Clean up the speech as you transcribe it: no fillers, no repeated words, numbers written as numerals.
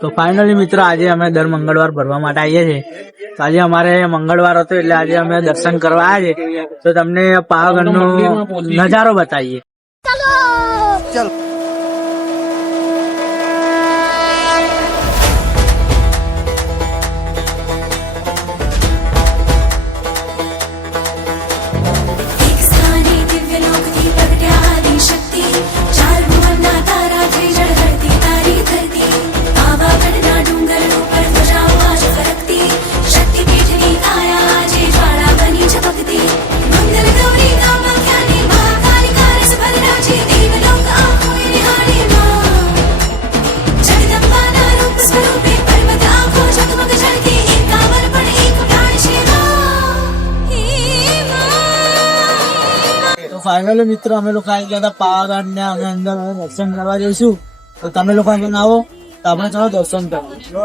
તો ફાઇનલી મિત્રો આજે અમે દર મંગળવાર ભરવા માટે આવીએ છીએ. તો આજે અમારે મંગળવાર હતો એટલે આજે અમે દર્શન કરવા આવ્યા છીએ. તો તમને પાવાગઢનો નજારો બતાવીએ. ફાઇનલી મિત્રો અમે લોકો આવી ગયા હતા પાવાગઢ ને અમે અંદર દર્શન કરવા જઈશું. તો તમે લોકો આવો તો આપણે ચાલો દર્શન કરો.